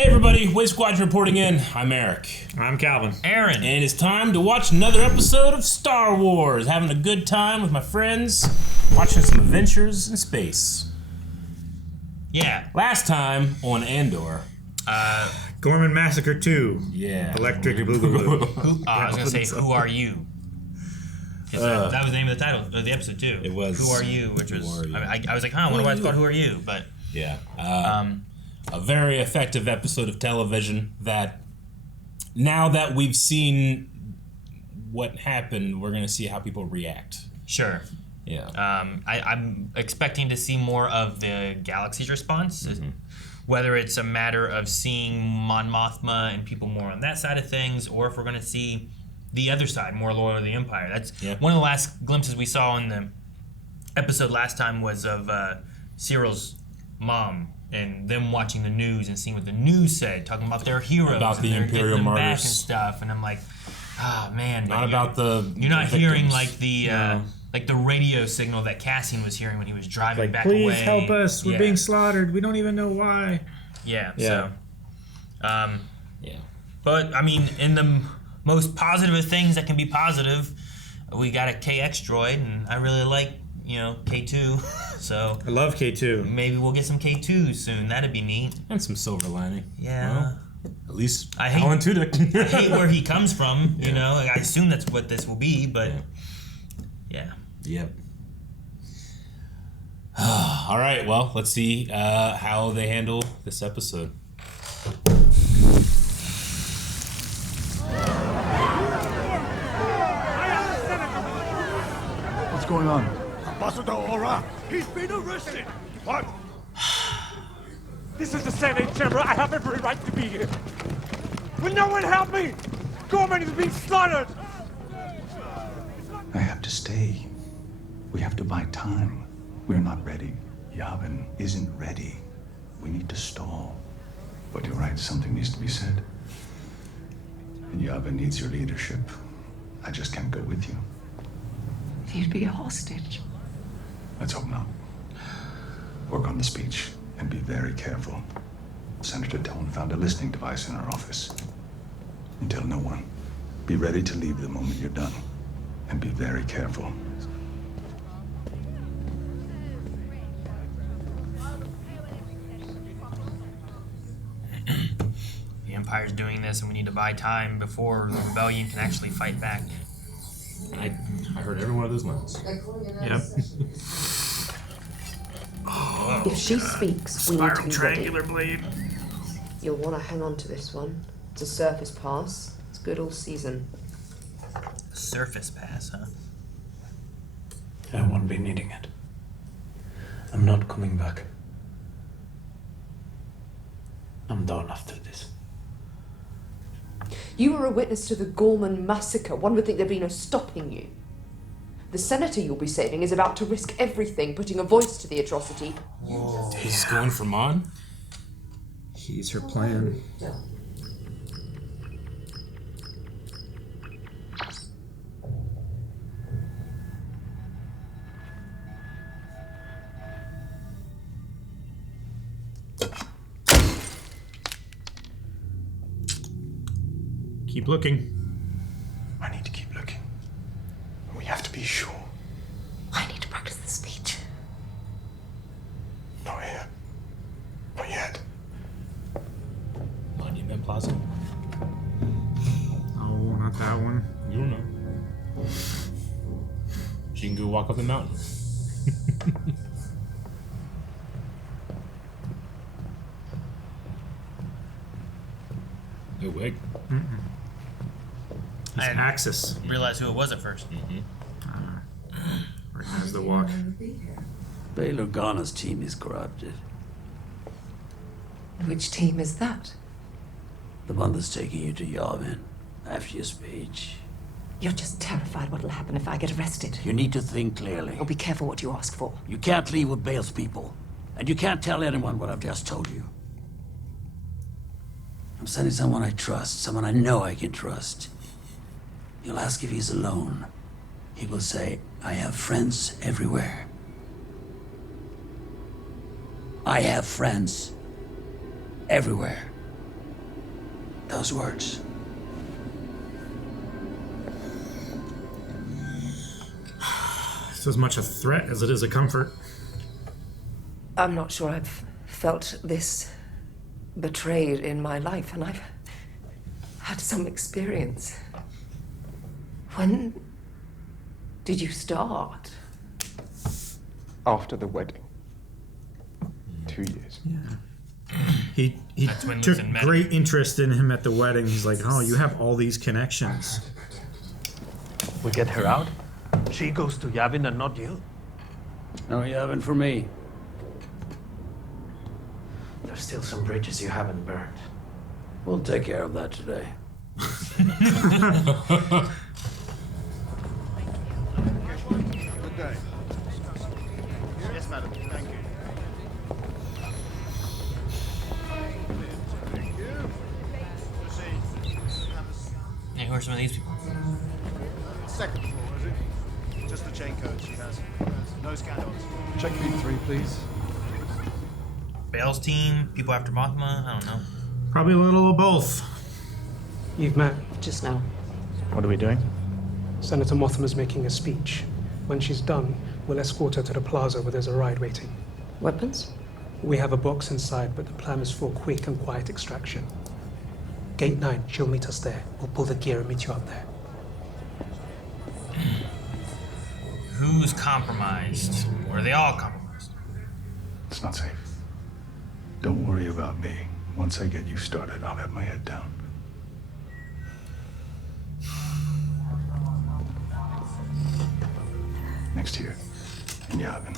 Hey everybody, Wave Squadron reporting in. I'm Eric. I'm Calvin. Aaron. And it's time to watch another episode of Star Wars. Having a good time with my friends, watching some adventures in space. Yeah. Last time on Andor. Gorman Massacre 2. Yeah. Electric Boogaloo. I was going to say, who are you? That was the name of the title of the episode too. It was. Who are you? Which was, I was like, I wonder why it's called Who Are You? But yeah. A very effective episode of television that now that we've seen what happened, we're going to see how people react. Sure. Yeah. I'm expecting to see more of the galaxy's response. Mm-hmm. Whether it's a matter of seeing Mothma and people more on that side of things, or if we're going to see the other side, more loyal to the Empire. That's one of the last glimpses we saw in the episode last time was of Cyril's mom and them watching the news and seeing what the news said, talking about their heroes, about the Imperial them martyrs back and stuff. And I'm like, man, not about you're not victims. hearing like the like the radio signal that Cassian was hearing when he was driving Like, back please away. help us. We're being slaughtered. We don't even know why. Yeah. Yeah. So, but I mean, in the most positive of things that can be positive, we got a KX droid, and I really like, K2. So I love K2. maybe we'll get some K2s soon. That'd be neat. And some silver lining. Yeah. Well, at least I hate Alan Tudyk. I hate where he comes from. You know, I assume that's what this will be, but yeah. Yep. All right. Well, let's see how they handle this episode. What's going on? Ambassador Aura, he's been arrested. What? This is the Senate chamber. I have every right to be here. Will no one help me? Gorman is being slaughtered. I have to stay. We have to buy time. We're not ready. Yavin isn't ready. We need to stall. But you're right, something needs to be said. And Yavin needs your leadership. I just can't go with you. You'd be a hostage. Let's hope not. Work on the speech and be very careful. Senator Tone found a listening device in her office. And tell no one. Be ready to leave the moment you're done. And be very careful. The Empire's doing this, and we need to buy time before the rebellion can actually fight back. I heard every one of those lines. Yep. If she speaks, we need to be triangular ready. blade. You'll want to hang on to this one. It's a surface pass. It's good all season. Surface pass, huh? I won't be needing it. I'm not coming back. I'm done after this. You were a witness to the Gorman massacre. One would think there'd be no stopping you. The senator you'll be saving is about to risk everything, putting a voice to the atrocity. Whoa. He's going for Mon? He's her plan. Keep looking. I need to keep looking. We have to be sure. I need to practice the speech. Not here. Not yet. Monument Plaza? Oh, not that one. You don't know. She can go walk up the mountain. No wig. It's Axis. Realize who it was at first. Recognize the walk. Bail Organa's team is corrupted. Which team is that? The one that's taking you to Yavin after your speech. You're just terrified what'll happen if I get arrested. You need to think clearly. Oh, be careful what you ask for. You can't leave with Bale's people. And you can't tell anyone what I've just told you. I'm sending someone I trust, someone I know I can trust. You'll ask if he's alone. He will say, I have friends everywhere. I have friends everywhere. those words. It's as much a threat as it is a comfort. I'm not sure I've felt this betrayed in my life, and I've had some experience. When did you start? After the wedding. 2 years. He That's when took Luthen met great interest in him at the wedding. He's like, oh, you have all these connections. We get her out. She goes to Yavin and not you. No Yavin for me. There's still some bridges you haven't burned. We'll take care of that today. Good day. Yes, madam. Thank you. Thank you. Yeah, who are some of these people? Second floor, is it? Just the chain code she has. No scandals. Check B3, please. Bale's team, people after Mothma, I don't know. Probably a little of both. You've met. Just now. What are we doing? Senator Mothma's making a speech. When she's done, we'll escort her to the plaza where there's a ride waiting. Weapons? We have a box inside, but the plan is for quick and quiet extraction. Gate 9, she'll meet us there. We'll pull the gear and meet you up there. Who's compromised? Or are they all compromised? It's not safe. Don't worry about me. Once I get you started, I'll have my head down. Next year, in Yavin.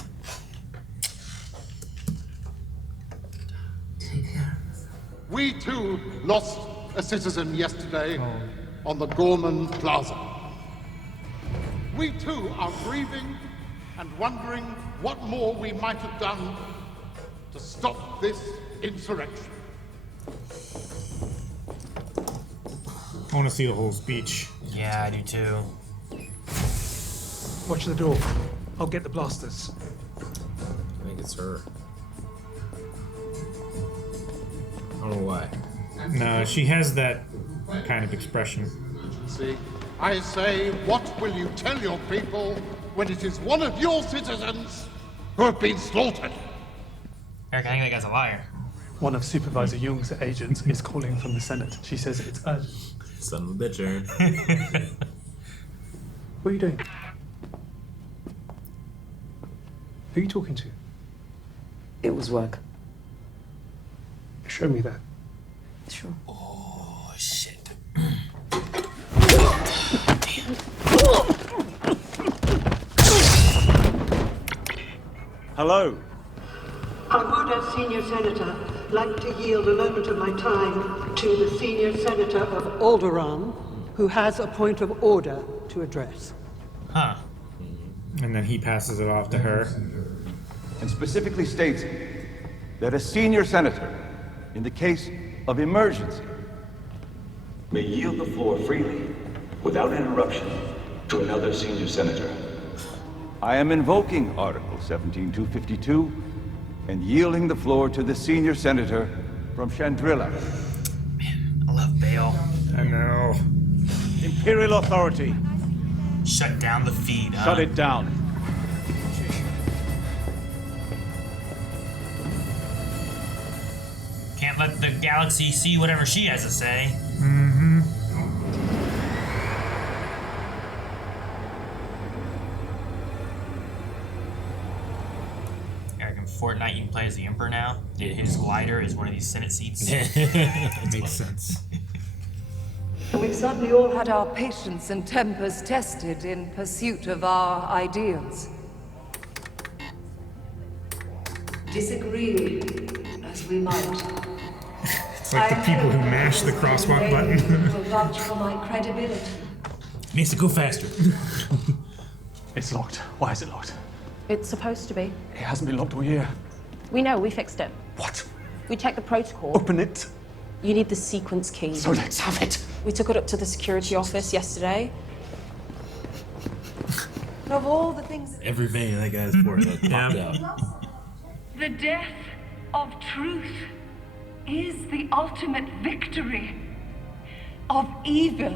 We too lost a citizen yesterday on the Gorman Plaza. We too are grieving and wondering what more we might have done to stop this insurrection. I want to see the whole speech. Yeah, I do too. Watch the door. I'll get the blasters. I think it's her. I don't know why. No, she has that kind of expression. See, I say, what will you tell your people when it is one of your citizens who have been slaughtered? Eric, I think that guy's a liar. One of Supervisor Jung's agents is calling from the Senate. She says it's urgent. Son of a bitch, Aaron. What are you doing? Who are you talking to? It was work. Show me that. Sure. Oh, shit. Hello. I would, as Senior Senator, like to yield a moment of my time to the Senior Senator of Alderaan, who has a point of order to address. Huh. And then he passes it off to her. And specifically states that a senior senator, in the case of emergency, May yield the floor freely, without interruption, to another senior senator. I am invoking Article 17252 and yielding the floor to the senior senator from Chandrila. Man, I love Bale. I know. Imperial authority. Shut down the feed, huh? Shut it down. Can't let the galaxy see whatever she has to say. Mm-hmm. Eric, in Fortnite, you can play as the Emperor now. His glider is one of these Senate seats. Makes sense. We've certainly all had our patience and tempers tested in pursuit of our ideals. Disagree as we might. It's like the people who mash the crosswalk button. will vouch for my credibility. Makes it go faster. It's locked. Why is it locked? It's supposed to be. It hasn't been locked all year. We know, we fixed it. What? We checked the protocol. Open it. You need the sequence key. So let's have it. We took it up to the security office yesterday. Of all the things... Every vein in that guy's forehead popped out. The death of truth is the ultimate victory. of evil.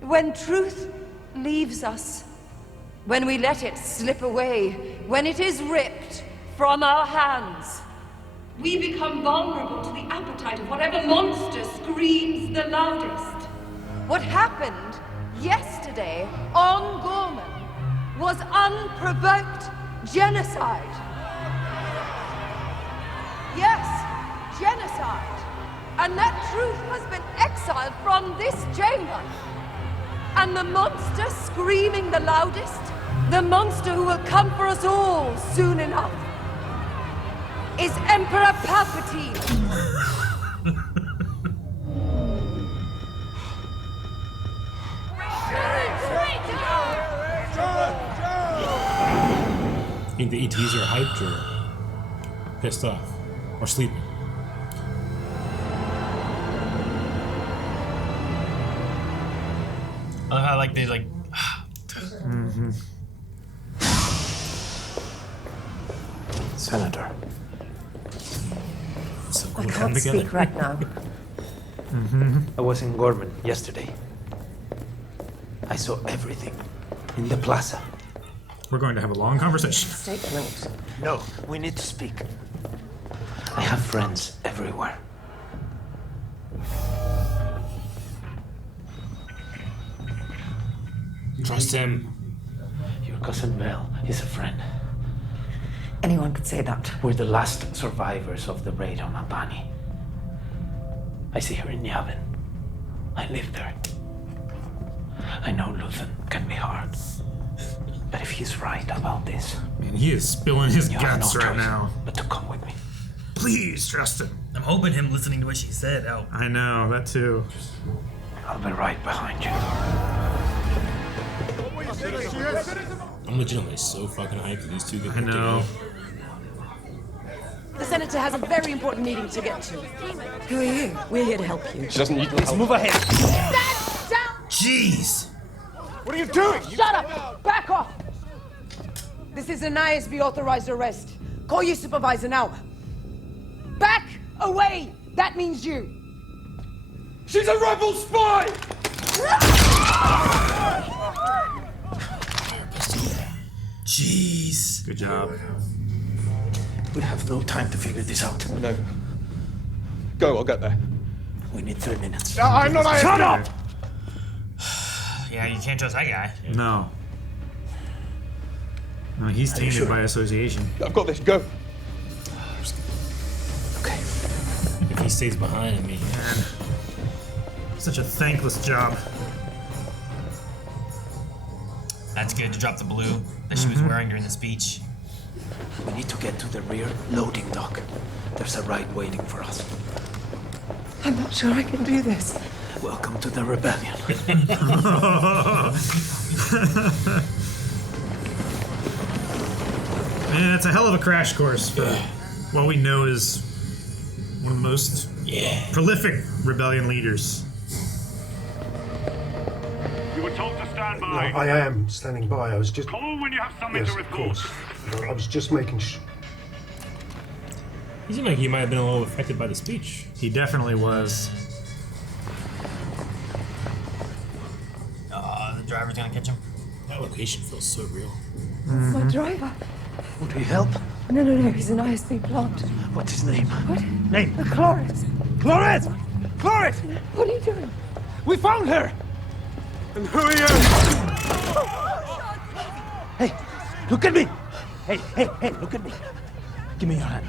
When truth leaves us, when we let it slip away, when it is ripped from our hands, we become vulnerable to the appetite of whatever monster screams the loudest. What happened yesterday on Gorman was unprovoked genocide. Yes, genocide. And that truth has been exiled from this chamber. And the monster screaming the loudest, the monster who will come for us all soon enough, is Emperor Palpatine. I think the ETs are hyped or pissed off or sleeping. I love how like they like. Senator. So I cool to come can't together. speak right now. I was in Gorman yesterday. I saw everything in the plaza. We're going to have a long conversation. Statement. No, we need to speak. I have friends everywhere. Trust him. Your cousin Mel is a friend. Anyone could say that. We're the last survivors of the raid on Albany. I see her in Yavin. I live there. I know Luthen can be hard. But if he's right about this... Man, he is spilling his you have guts no right choice now. But to come with me. Please trust him. I'm hoping him listening to what she said out. I know, that too. I'll be right behind you. I'm legitimately so fucking hyped that these two get I know. The Senator has a very important meeting to get to. Who are you? We're here to help you. She doesn't need to Let's help. move ahead. Stand down! Jeez! What are you doing? Shut up! Back off! This is an ISB authorized arrest. Call your supervisor now. Back away! That means you. She's a rebel spy! Jeez. Good job. We have no time to figure this out. No. Go, I'll get there. We need 3 minutes. I'm not... Shut up! Yeah, you can't trust that guy. No. No, he's tainted sure? by association. I've got this, go. If he stays behind me. Man. Such a thankless job. That's good to drop the blue that she was wearing during the speech. We need to get to the rear loading dock. There's a ride waiting for us. I'm not sure I can do this. Welcome to the rebellion. Man, it's a hell of a crash course for what we know is one of the most prolific rebellion leaders. You were told to stand by. I am standing by. I was just... Call when you have something Yes, to of report. course. I was just making sure. He seemed like he might have been a little affected by the speech. He definitely was. The driver's gonna catch him. That location feels so real. It's my driver. Would we help? No, he's an ISB plant. What's his name? What? Name? Cloris. Cloris! Cloris! What are you doing? We found her! And who are you? Hey, look at me! Hey, look at me. Give me your hand.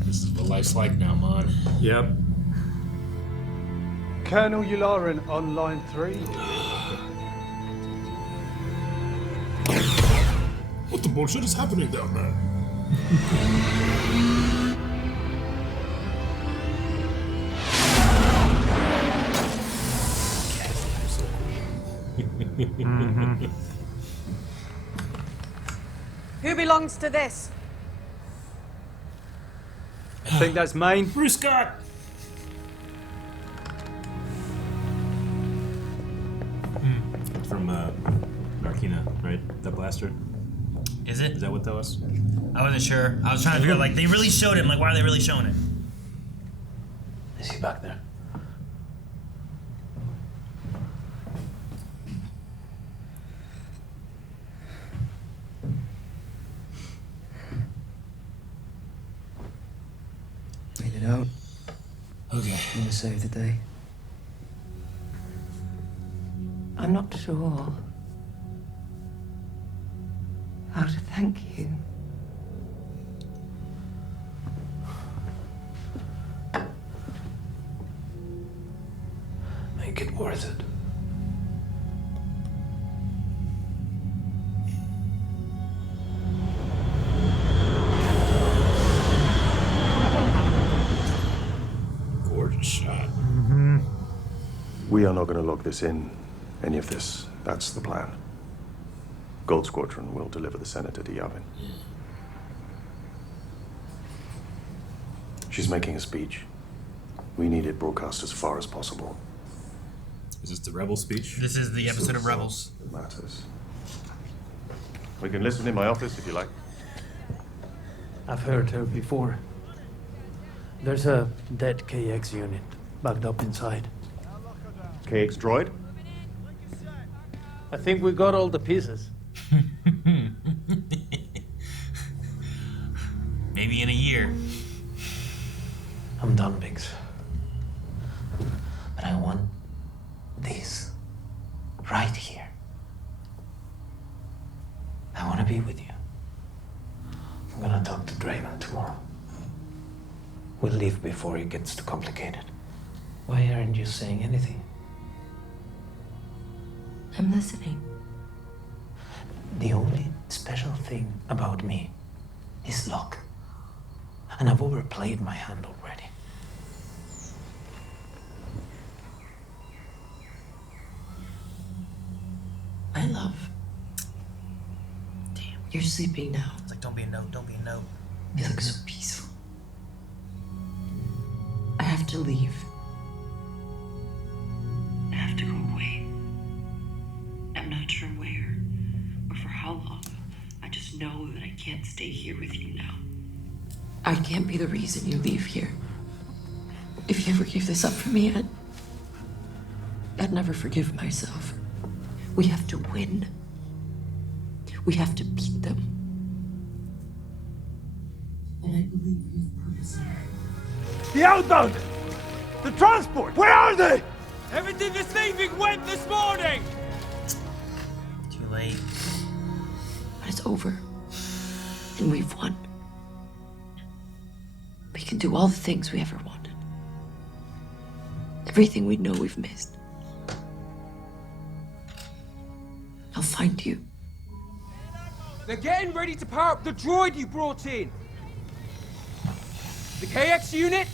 This is what life's like now, man. Yep. Colonel Yularen on line 3. What the bullshit is happening down there? Who belongs to this? I think that's mine. Bruce Scott! It's from Narkina, right? That blaster? Is it? Is that what that was? I wasn't sure. I was trying to figure out, like, they really showed it. I'm like, why are they really showing it? Is he back there? Made it out. Okay. You want to save the day? I'm not sure how to thank you. Make it worth it. Gorgeous shot. We are not going to log this in, any of this. That's the plan. Gold Squadron will deliver the senator to Yavin. She's making a speech. We need it broadcast as far as possible. Is this the Rebel speech? This is the episode of Rebels. It matters. We can listen in my office if you like. I've heard her before. There's a dead KX unit backed up inside. KX droid? I think we got all the pieces. Maybe in a year. I'm done, Biggs. But I want this right here. I want to be with you. I'm gonna talk to Draven tomorrow. We'll leave before it gets too complicated. Why aren't you saying anything? I'm listening. The only special thing about me is luck. And I've overplayed my hand already. My love. Damn. You're sleeping now. It's like, don't be a note, don't be a note. You look so peaceful. I have to leave. I have to go away. I'm not sure where or for how long. I just know that I can't stay here with you now. I can't be the reason you leave here. If you ever give this up for me, I'd never forgive myself. We have to win. We have to beat them. And I believe we have purpose. The outbound! The transport! Where are they? Everything that's leaving went this morning! Too late. But it's over. And we've won. We can do all the things we ever wanted. Everything we know we've missed. I'll find you. They're getting ready to power up the droid you brought in. The KX unit?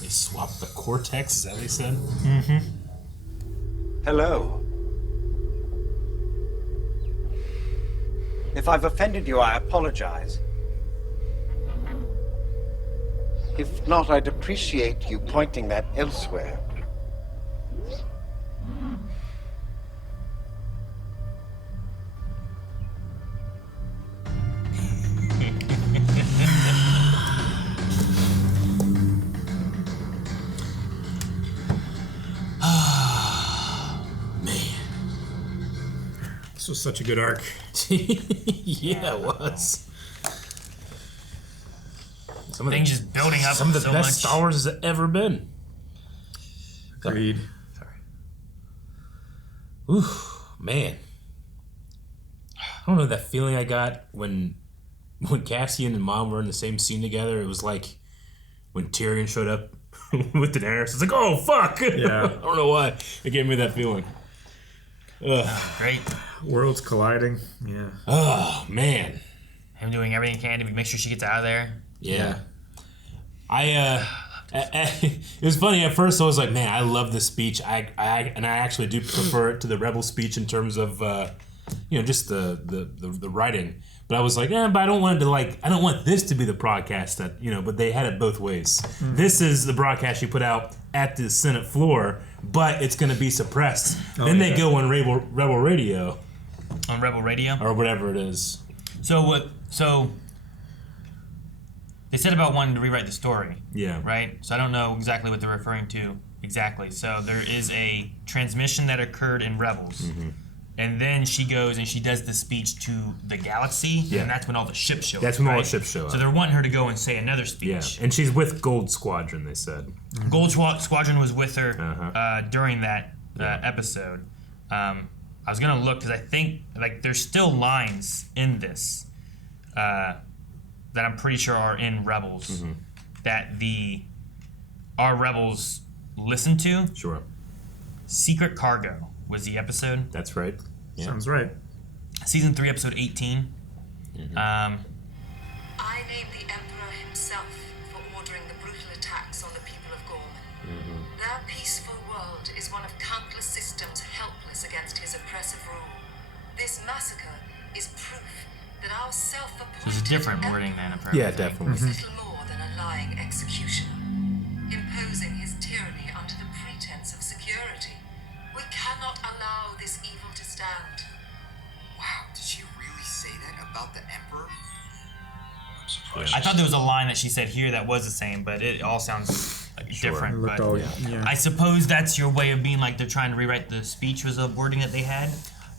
They swapped the cortex, is that what they said? Mm-hmm. Hello. If I've offended you, I apologize. If not, I'd appreciate you pointing that elsewhere. This was such a good arc. Yeah, it was. Some Things just building up Some of the so best much. Star Wars has ever been. Agreed. Ooh, man. I don't know that feeling I got when Cassian and Mom were in the same scene together. It was like when Tyrion showed up with Daenerys. It's like, oh fuck! Yeah. I don't know why. It gave me that feeling. Ugh. Great. Worlds colliding. Yeah. Oh man. Him doing everything he can to make sure she gets out of there. Yeah. It was funny at first. I was like, man, I love this speech. I actually do prefer it to the Rebel speech in terms of just the writing. But I was like, but I don't want it to I don't want this to be the broadcast that But they had it both ways. This is the broadcast you put out at the Senate floor, but it's going to be suppressed. Then they go on Rebel Radio. on Rebel Radio or whatever it is. So they said about wanting to rewrite the story. Yeah. Right? So I don't know exactly what they're referring to exactly. So there is a transmission that occurred in Rebels. Mm-hmm. And then she goes and she does the speech to the galaxy, and that's when all the ships show up. That's when all the ships show up. So they're wanting her to go and say another speech. Yeah, and she's with Gold Squadron, they said. Gold Squadron was with her during that episode. I was gonna look because I think like there's still lines in this that I'm pretty sure are in Rebels that our Rebels listen to. Sure. Secret Cargo was the episode. That's right. Yeah. Sounds right. Season 3, episode 18. I name the Emperor himself for ordering the brutal attacks on the people of Gorman. Their peaceful world is one of countless systems helpless against his oppressive rule. This massacre is proof that our self-appointed There's a different wording than apparently. Yeah, definitely. is little more than a lying executioner, imposing his tyranny under the pretense of security. We cannot allow this evil to stand. Wow, did she really say that about the Emperor? I thought there was a line that she said here that was the same, but it all sounds like different. But I suppose that's your way of being like they're trying to rewrite the speech was the wording that they had.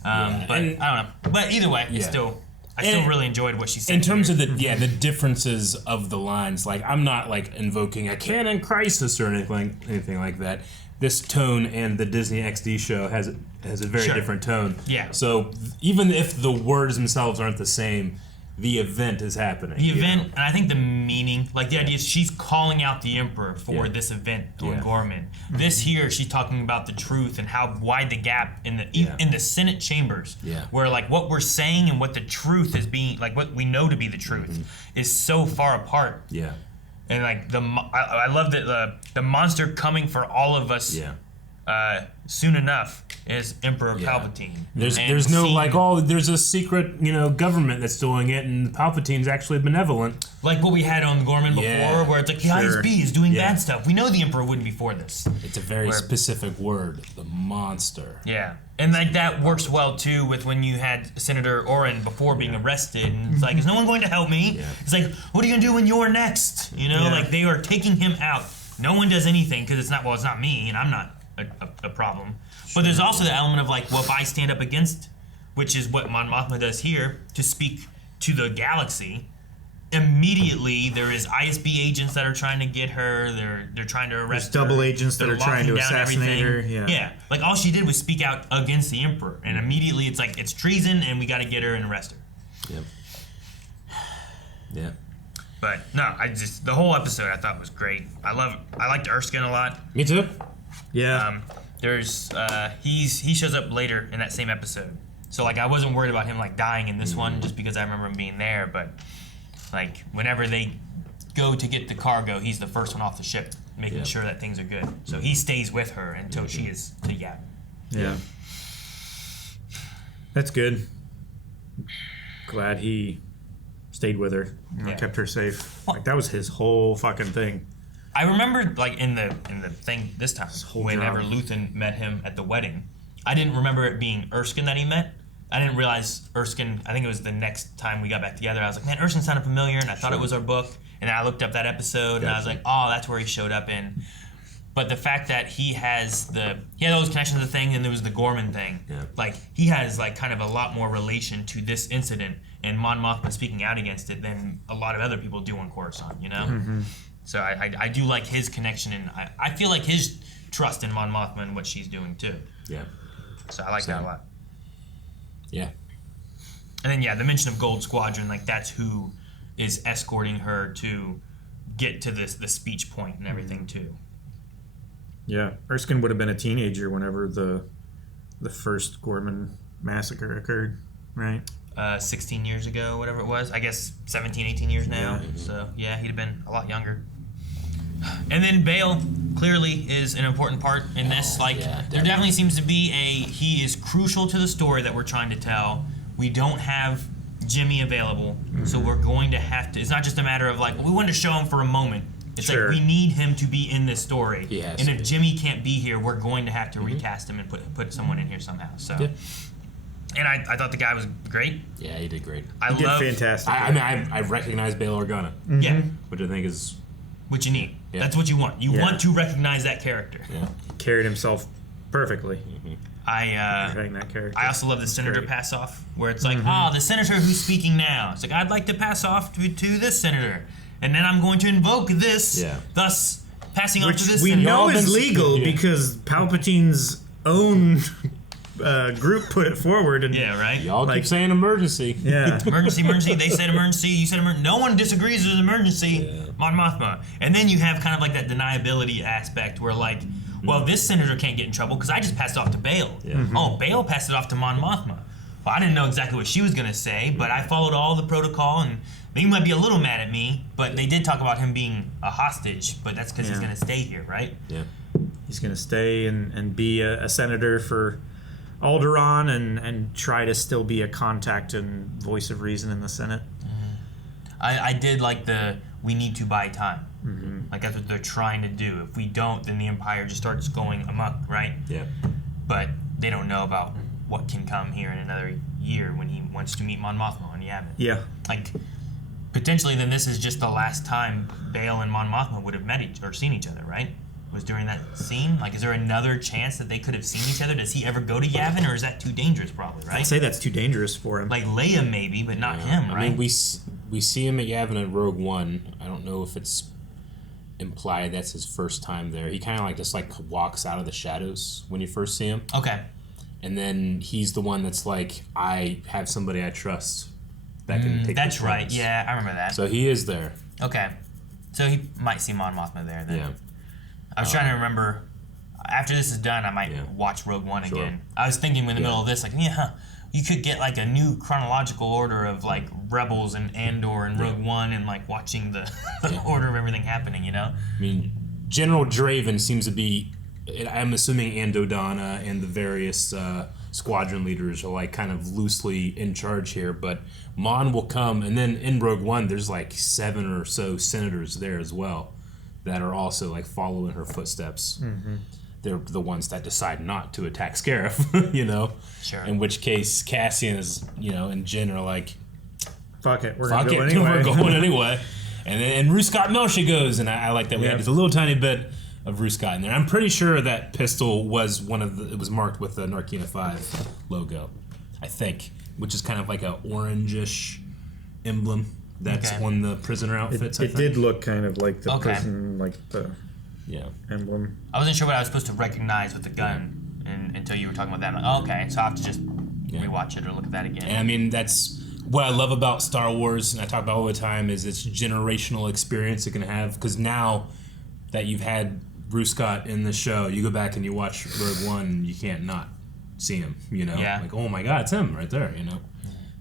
But I don't know. But either way, it's still. I still really enjoyed what she said. In terms of the differences of the lines, like I'm not like invoking a canon crisis or anything like that. This tone and the Disney XD show has a very different tone. Yeah. So even if the words themselves aren't the same, the event is happening. The event, and I think the meaning, like the idea is she's calling out the Emperor for this event on Gorman. This here, she's talking about the truth and how wide the gap in the Senate chambers, where like what we're saying and what the truth is being, like what we know to be the truth, is so far apart. Yeah. And like I love that the monster coming for all of us soon enough is Emperor Palpatine. There's no like there's a secret government that's doing it and Palpatine's actually benevolent. Like what we had on Gorman before, where it's like the ISB is doing bad stuff. We know the Emperor wouldn't be for this. It's a very specific word, the monster. Yeah. And like that works well too with when you had Senator Oren before being arrested, and it's like, is no one going to help me? It's like, what are you gonna do when you're next? Like they are taking him out. No one does anything because it's not me, and I'm not a problem. But there's also the element of like, well, if I stand up against, which is what Mon Mothma does here, to speak to the galaxy, immediately there is ISB agents that are trying to get her. They're trying to arrest her. There's double agents that are trying to assassinate her. Yeah. Like all she did was speak out against the Emperor, and immediately it's like it's treason, and we got to get her and arrest her. Yep. Yeah. But no, the whole episode I thought was great. I liked Erskine a lot. Me too. Yeah. There's he shows up later in that same episode, so like I wasn't worried about him like dying in this one just because I remember him being there. But like whenever they go to get the cargo, he's the first one off the ship, making sure that things are good. So he stays with her until she is to Yavin. Yeah. That's good. Glad he stayed with her, kept her safe. Like that was his whole fucking thing. I remember, like in the thing this time, whenever job. Luthen met him at the wedding, I didn't remember it being Erskine that he met. I didn't realize Erskine. I think it was the next time we got back together. I was like, man, Erskine sounded familiar, and I thought it was our book. And then I looked up that episode, and I was like, oh, that's where he showed up in. But the fact that he had all those connections to the thing, and there was the Gorman thing. Yeah. Like he has like kind of a lot more relation to this incident and Mon Mothma speaking out against it than a lot of other people do on Coruscant. So I do like his connection, and I feel like his trust in Mon Mothma and what she's doing too. Yeah. So I like that a lot. Yeah. And then the mention of Gold Squadron, like that's who is escorting her to get to the speech point and everything too. Yeah, Erskine would have been a teenager whenever the first Gorman massacre occurred, right? 16 years ago, whatever it was. I guess 17, 18 years now. Yeah. So yeah, he'd have been a lot younger. And then Bale clearly is an important part in this. Like, there definitely seems to be he is crucial to the story that we're trying to tell. We don't have Jimmy available, so we're going to have to. It's not just a matter of like we wanted to show him for a moment. It's like we need him to be in this story. Yes. And if Jimmy can't be here, we're going to have to recast him and put someone in here somehow. So And I thought the guy was great. Yeah, he did great. He did fantastic. I recognize Bail Organa. Mm-hmm. Yeah. Which I think is what you need. Yeah. That's what you want. You want to recognize that character. Yeah. He carried himself perfectly. I that character. I also love the senator pass off, where it's like, the senator who's speaking now. It's like, I'd like to pass off to this senator, and then I'm going to invoke this, thus passing on to this we senator. know is legal because Palpatine's own group put it forward. And right? Y'all keep saying emergency. Yeah. emergency. They said emergency. You said emergency. No one disagrees with emergency. Mon Mothma. And then you have kind of like that deniability aspect where like, well, this senator can't get in trouble because I just passed it off to Bail. Oh, Bail passed it off to Mon Mothma. Well, I didn't know exactly what she was going to say, but I followed all the protocol, and they might be a little mad at me, but they did talk about him being a hostage, but that's because he's going to stay here, right? Yeah. He's going to stay and be a senator for Alderaan and try to still be a contact and voice of reason in the Senate. I did like we need to buy time. Like that's what they're trying to do. If we don't, then the Empire just starts going amok, right? Yeah. But they don't know about what can come here in another year when he wants to meet Mon Mothma on Yavin. Yeah. Like, potentially then this is just the last time Bail and Mon Mothma would have met or seen each other, right? Was during that scene? Like, is there another chance that they could have seen each other? Does he ever go to Yavin, or is that too dangerous, probably, right? I'd say that's too dangerous for him. Like Leia maybe, but not him, right? I mean, we see him at Yavin in Rogue One. I don't know if it's implied that's his first time there. He kind of just walks out of the shadows when you first see him. Okay. And then he's the one that's like, I have somebody I trust that can take that's the right. reins. Yeah, I remember that. So he is there. Okay. So he might see Mon Mothma there then. Yeah. I was trying to remember. After this is done, I might watch Rogue One again. I was thinking in the middle of this, you could get like a new chronological order of like Rebels and Andor and Rogue One, and like watching the order of everything happening. You know. I mean, General Draven seems to be. I'm assuming Andodana and the various squadron leaders are like kind of loosely in charge here, but Mon will come, and then in Rogue One, there's like 7 or so senators there as well that are also like following her footsteps. They're the ones that decide not to attack Scarif, you know? Sure. In which case, Cassian is, and Jyn are like, fuck it, we're fuck going it, to go anyway. we're going anyway. And then Ruscott Melshi goes, and I like that we had just a little tiny bit of Ruscott in there. I'm pretty sure that pistol was it was marked with the Narkina 5 logo, I think, which is kind of like a orangish emblem that's on the prisoner outfits. It did look kind of like the prison, like the emblem. I wasn't sure what I was supposed to recognize with the gun until you were talking about that. I'm like, okay, so I have to just rewatch it or look at that again. And I mean, that's what I love about Star Wars, and I talk about all the time, is its generational experience it can have. Because now that you've had Ruscott in the show, you go back and you watch Rogue One, you can't not see him, Yeah. Like, oh my God, it's him right there,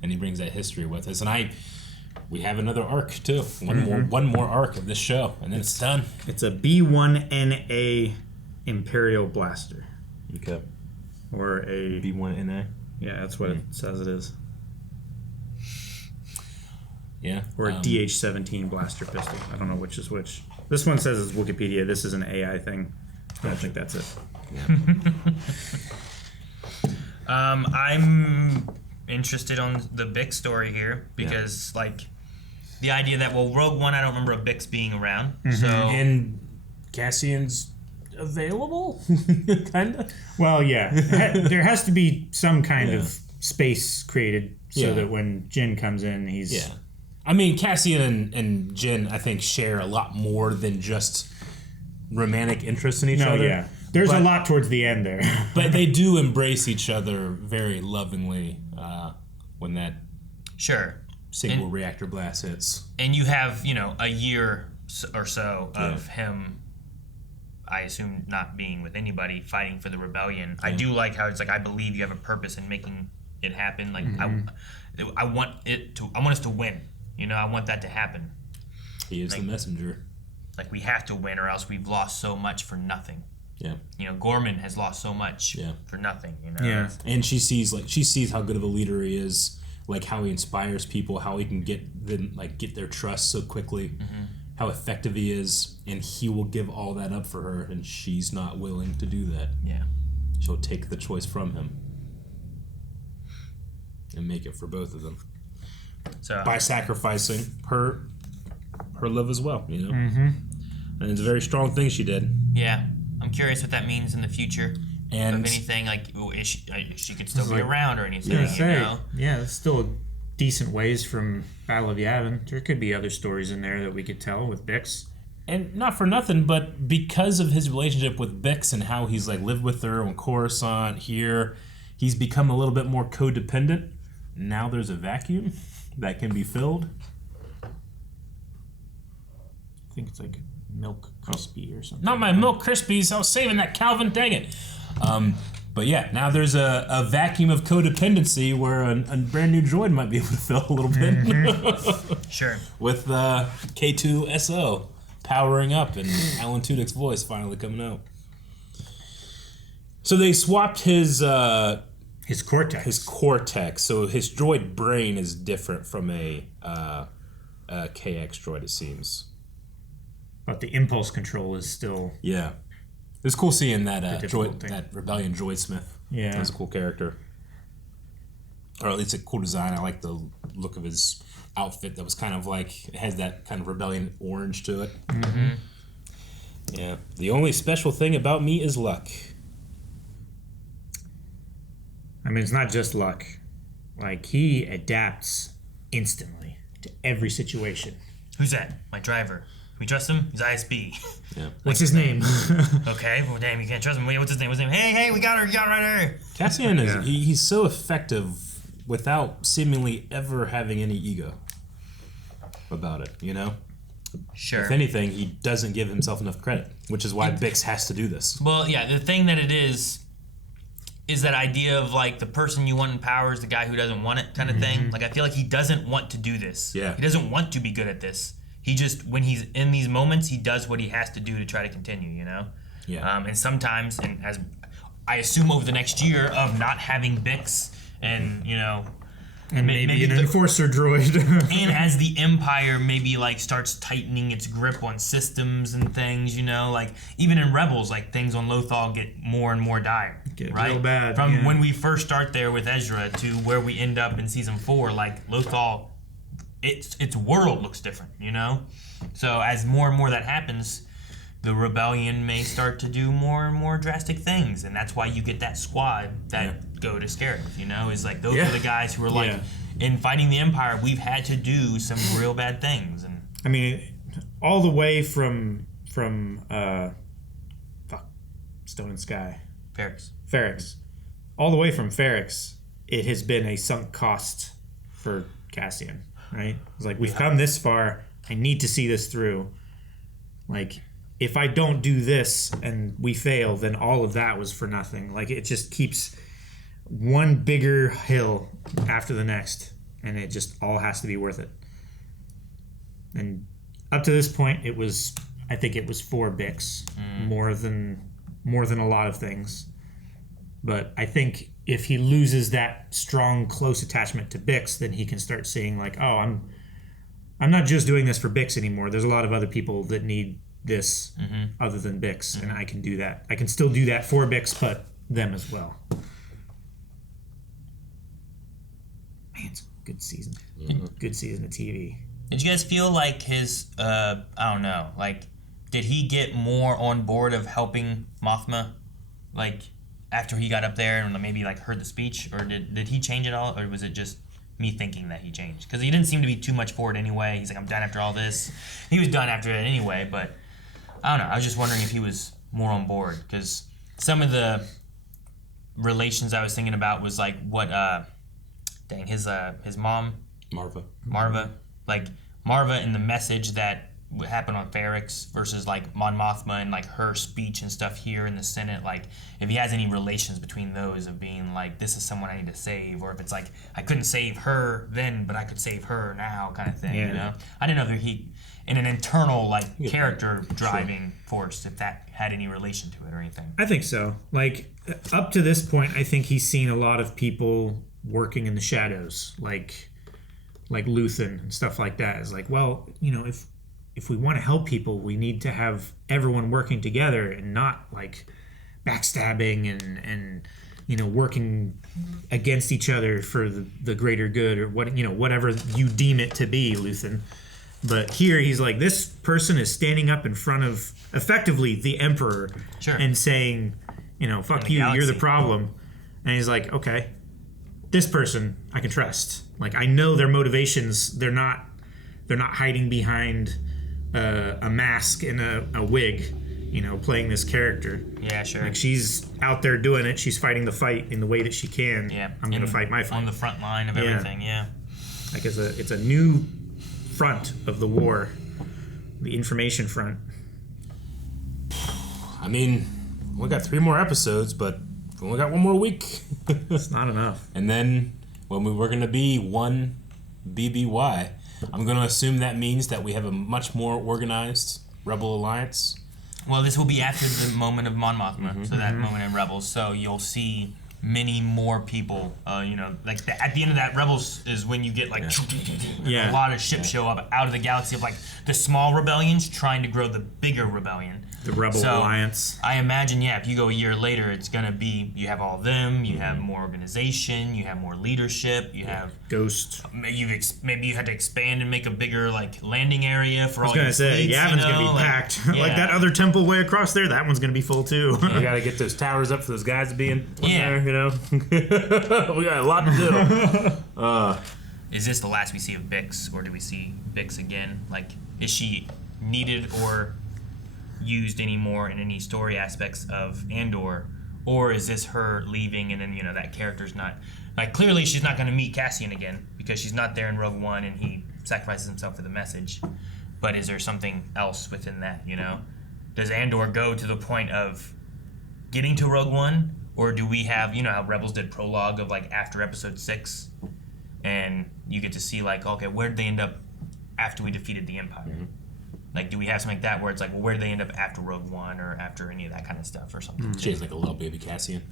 And he brings that history with us. And we have another arc, too. One more arc of this show, and then it's done. It's a B1NA Imperial Blaster. Okay. Or a... B1NA? Yeah, that's what it says it is. Yeah. Or a DH-17 blaster pistol. I don't know which is which. This one says it's Wikipedia. This is an AI thing. I don't think that's it. I'm interested on the Bix story here because, the idea that, Rogue One, I don't remember a Bix being around. So And Cassian's available? kind of? Well, yeah. There has to be some kind of space created so that when Jyn comes in, he's... Yeah. I mean, Cassian and Jyn, I think, share a lot more than just romantic interest in each other. Yeah. There's a lot towards the end there. But they do embrace each other very lovingly when that single reactor blast hits. And you have, a year or so of him, I assume, not being with anybody, fighting for the rebellion. I do like how it's like, I believe you have a purpose in making it happen. Like, I want us to win. I want that to happen. He is the messenger. Like, we have to win, or else we've lost so much for nothing. Yeah. Gorman has lost so much for nothing. Yeah. And she sees how good of a leader he is, like how he inspires people, how he can get their trust so quickly, how effective he is, and he will give all that up for her, and she's not willing to do that. Yeah. She'll take the choice from him. and make it for both of them. So by sacrificing her love as well, you know. Mm-hmm. And it's a very strong thing she did. Yeah, I'm curious what that means in the future. And of anything, like she could still be around or anything. Yeah, you know? Yeah, it's still decent ways from Battle of Yavin. There could be other stories in there that we could tell with Bix. And not for nothing, but because of his relationship with Bix and how he's like lived with her on Coruscant here, he's become a little bit more codependent. Now there's a vacuum that can be filled. I think it's like Milk Crispy or something. Not my Milk Krispies. I was saving that, Calvin. Dang it. But yeah, now there's a vacuum of codependency where a brand new droid might be able to fill a little bit. Mm-hmm. Sure. With K2SO powering up and Alan Tudyk's voice finally coming out. So they swapped his cortex. His cortex. So his droid brain is different from a KX droid, it seems. But the impulse control is still... Yeah. It was cool seeing that difficult droid, that Rebellion droid smith. Yeah. That was a cool character. Or at least a cool design. I like the look of his outfit that was kind of like, it has that kind of Rebellion orange to it. Mm-hmm. Yeah. The only special thing about me is luck. I mean, it's not just luck. Like, he adapts instantly to every situation. Who's that? My driver. We trust him? He's ISB. Yeah. What's his name? Okay, well, damn, you can't trust him. Wait, what's his name? Hey, we got her. You got her right here. Cassian is he's so effective without seemingly ever having any ego about it, you know? Sure. If anything, he doesn't give himself enough credit, which is why Bix has to do this. Well, yeah, the thing that it is that idea of like the person you want in power is the guy who doesn't want it kind of thing. Like, I feel like he doesn't want to do this. Yeah. He doesn't want to be good at this. He just, when he's in these moments, he does what he has to do to try to continue, you know? Yeah. And sometimes, and as I assume over the next year of not having Bix and, you know... And maybe an enforcer droid. And as the Empire maybe like starts tightening its grip on systems and things, you know, like even in Rebels, like things on Lothal get more and more dire. Get right? real bad. From when we first start there with Ezra to where we end up in season 4, like Lothal, its world looks different, you know? So as more and more that happens, the rebellion may start to do more and more drastic things, and that's why you get that squad that go to Scarif, you know? Is like those are the guys who are like, in fighting the Empire, we've had to do some real bad things. And I mean, all the way from Stone and Sky. Ferrix. All the way from Ferrix, it has been a sunk cost for Cassian, right? It's like, we've come this far, I need to see this through. Like, if I don't do this and we fail, then all of that was for nothing. Like, it just keeps one bigger hill after the next, and it just all has to be worth it. And up to this point, I think it was for Bix more than a lot of things. But I think if he loses that strong, close attachment to Bix, then he can start seeing like, oh, I'm not just doing this for Bix anymore. There's a lot of other people that need this other than Bix, and I can do that. I can still do that for Bix, but them as well. Man, it's a good season. Good season of TV. did you guys feel like his, I don't know, like, did he get more on board of helping Mothma, like, after he got up there and maybe, like, heard the speech? Or did he change at all? Or was it just me thinking that he changed? Because he didn't seem to be too much for it anyway. He's like, I'm done after all this. He was done after it anyway, but I don't know. I was just wondering if he was more on board. Because some of the relations I was thinking about was, like, what, his mom... Marva. Like, Marva and the message that would happen on Ferrix versus, like, Mon Mothma and, like, her speech and stuff here in the Senate. Like, if he has any relations between those of being, like, this is someone I need to save. Or if it's, like, I couldn't save her then, but I could save her now kind of thing, you know? I didn't know if he, in an internal, like, character driving force, if that had any relation to it or anything. I think so. Like, up to this point, I think he's seen a lot of people working in the shadows, like Luthen and stuff like that. It's like, well, you know, if we want to help people, we need to have everyone working together and not, like, backstabbing and working against each other for the greater good, or whatever you deem it to be, Luthen. But here he's like, this person is standing up in front of effectively the Emperor and saying, fuck you, you're the problem. And he's like, okay, this person I can trust. Like, I know their motivations. They're not hiding behind a mask and a wig, playing this character. Yeah, sure. Like, she's out there doing it. She's fighting the fight in the way that she can. Yeah. I'm going to fight my fight. On the front line of everything, yeah. Like, it's a new front of the war, the information front. I mean, we got 3 more episodes, but we only got 1 more week. It's not enough. And then when we're going to be 1 BBY, I'm going to assume that means that we have a much more organized Rebel Alliance. Well, this will be after the moment of Mon Mothma, so that moment in Rebels. So you'll see many more people. At the end of that, Rebels is when you get a lot of ships show up out of the galaxy of the small rebellions trying to grow the bigger rebellion. The Rebel Alliance. I imagine, if you go a year later, it's gonna be you have all of them, you have more organization, you have more leadership, you have Ghost. Maybe you had to expand and make a bigger landing area for all. I was gonna say, Yavin's gonna be packed. Like that other temple way across there, that one's gonna be full too. We gotta get those towers up for those guys to be in there, we got a lot to do. Is this the last we see of Bix, or do we see Bix again? Like, is she needed or used anymore in any story aspects of Andor, or is this her leaving and then that character's not clearly she's not going to meet Cassian again because she's not there in Rogue One and he sacrifices himself for the message. But is there something else within that? Does Andor go to the point of getting to Rogue One, or do we have how Rebels did prologue of after Episode 6, and you get to see okay, where did they end up after we defeated the Empire? Do we have something like that where it's where do they end up after Rogue One or after any of that kind of stuff or something? She has a little baby Cassian.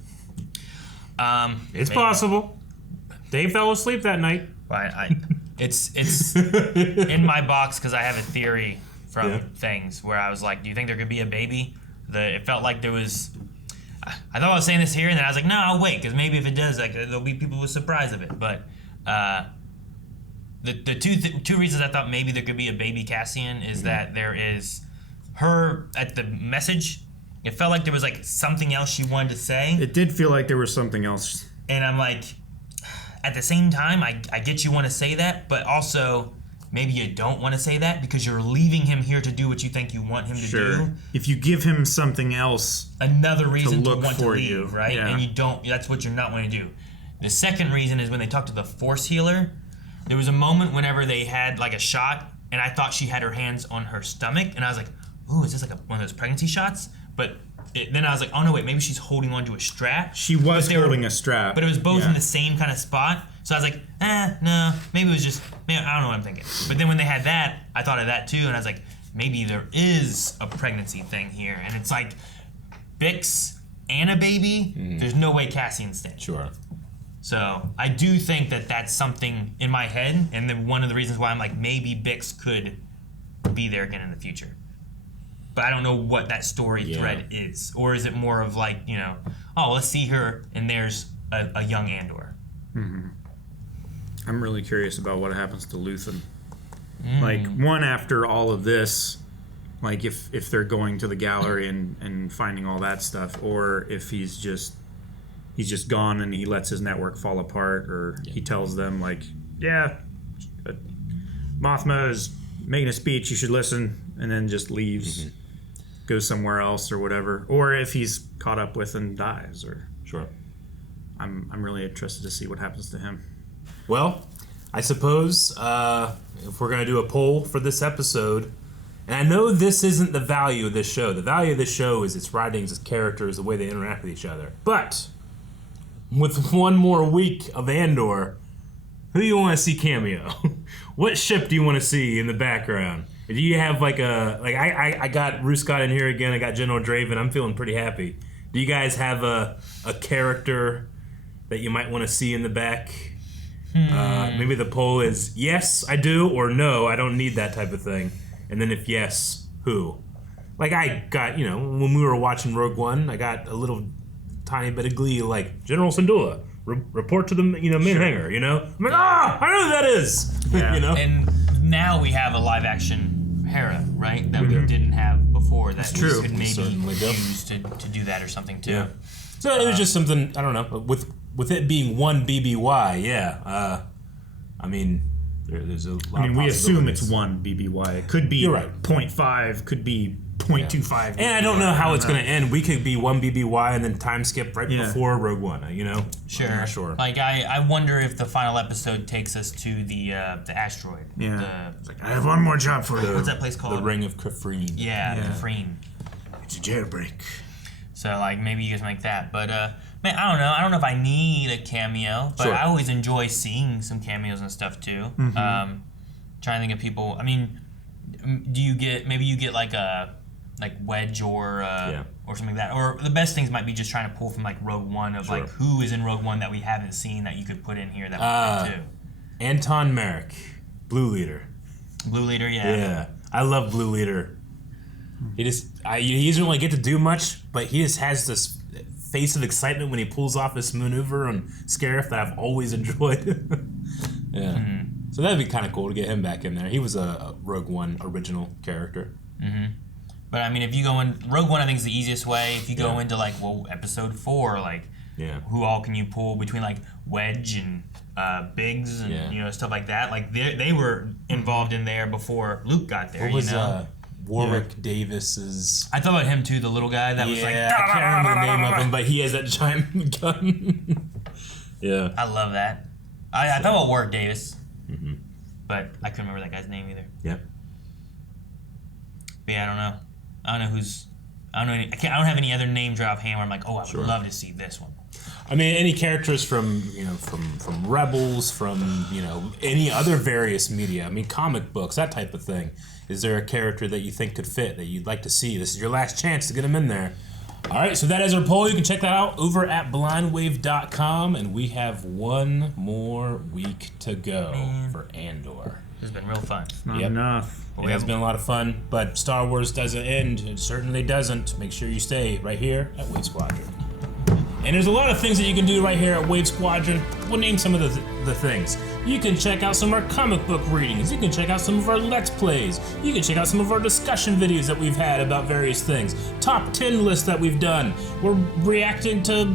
It's possible. Dave fell asleep that night. It's in my box because I have a theory from things where I was like, do you think there could be a baby? It felt like there was. I thought I was saying this here, and then I was like, no, I'll wait because maybe if it does, there'll be people with surprise of it. But the two reasons I thought maybe there could be a baby Cassian is that there is her at the message. It felt like there was something else she wanted to say. It did feel like there was something else. And I'm like, at the same time, I get you want to say that, but also maybe you don't want to say that because you're leaving him here to do what you think you want him to do. If you give him something else, another reason to look want for to leave, you, right? Yeah. And you don't. That's what you're not wanting to do. The second reason is when they talk to the Force healer. There was a moment whenever they had a shot, and I thought she had her hands on her stomach, and I was like, "Ooh, is this one of those pregnancy shots?" But then I was like, "Oh no, wait, maybe she's holding onto a strap." She was holding a strap, but it was both in the same kind of spot. So I was like, no, maybe it was just, I don't know what I'm thinking. But then when they had that, I thought of that too, and I was like, maybe there is a pregnancy thing here, and it's Bix and a baby. There's no way Cassian's staying. Sure. So I do think that that's something in my head, and then one of the reasons why I'm like, maybe Bix could be there again in the future. But I don't know what that story thread is. Or is it more of let's see her, and there's a young Andor. Mm-hmm. I'm really curious about what happens to Luthen. One, after all of this, if they're going to the gallery and finding all that stuff, or if he's just gone and he lets his network fall apart, or he tells them Mothma is making a speech, you should listen, and then just leaves, goes somewhere else or whatever, or if he's caught up with and dies, or I'm really interested to see what happens to him. Well, I suppose if we're going to do a poll for this episode, and I know this isn't the value of this show. The value of this show is its writings, its characters, the way they interact with each other. But with one more week of Andor, who do you want to see cameo? What ship do you want to see in the background? Do you have I got Roose Scott in here again. I got General Draven. I'm feeling pretty happy. Do you guys have a character that you might want to see in the back? Maybe the poll is yes, I do, or no, I don't need that type of thing. And then if yes, who? I got, when we were watching Rogue One, I got a little tiny bit of glee, like General Syndulla, report to the main hangar. You know, I'm like, I know who that is. Yeah. You know, and now we have a live action Hera, right? That we didn't have before. That we could maybe use to do that or something too. Yeah. So it was just something, I don't know, with it being one BBY, yeah. I mean, there's a lot I mean, of we assume it's possibilities. one BBY. It could be You're right. 0.5, could be 0.25. And I don't know how it's going to end. We could be one BBY and then time skip right before Rogue One, you know? Sure. I'm not sure. Like, I wonder if the final episode takes us to the asteroid. Yeah. It's like, I have one more job for you. What's that place called? The Ring of Kafrene. Yeah, Kafrene. It's a jailbreak. So, like, maybe you guys make that. But, man, I don't know. I don't know if I need a cameo, but I always enjoy seeing some cameos and stuff, too. Trying to think of people. I mean, do you get, maybe you get, like, Wedge or something like that. Or the best things might be just trying to pull from, like, Rogue One of, like, who is in Rogue One that we haven't seen that you could put in here that we could, too. Anton Merrick, Blue Leader. Blue Leader, yeah. Yeah. I love Blue Leader. He doesn't really get to do much, but he just has this face of excitement when he pulls off this maneuver on Scarif that I've always enjoyed. Yeah. So that'd be kind of cool to get him back in there. He was a Rogue One original character. But I mean, if you go in Rogue One, I think is the easiest way. If you go into like, well, Episode 4, like, who all can you pull between like Wedge and Biggs and you know, stuff like that? Like they were involved in there before Luke got there. What was you know? Warwick Davis's? I thought about him too, the little guy that was like. I can't remember the name of him, but he has that giant gun. Yeah. I love that. I thought about Warwick Davis, but I couldn't remember that guy's name either. Yeah. But yeah, I don't know. I don't have any other names right offhand where I'm like, oh, I would love to see this one. I mean, any characters from from Rebels, from any other various media. I mean, comic books, that type of thing. Is there a character that you think could fit that you'd like to see? This is your last chance to get them in there. All right, so that is our poll. You can check that out over at blindwave.com, and we have one more week to go for Andor. It's been real fun. Not enough. It has been a lot of fun, but Star Wars doesn't end. It certainly doesn't. Make sure you stay right here at Wave Squadron. And there's a lot of things that you can do right here at Wave Squadron. We'll name some of the things. You can check out some of our comic book readings. You can check out some of our Let's Plays. You can check out some of our discussion videos that we've had about various things. Top 10 lists that we've done. We're reacting to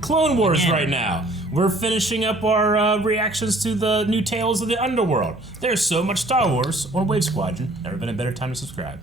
Clone Wars right now. We're finishing up our reactions to the new Tales of the Underworld. There's so much Star Wars on Wave Squadron. Never been a better time to subscribe.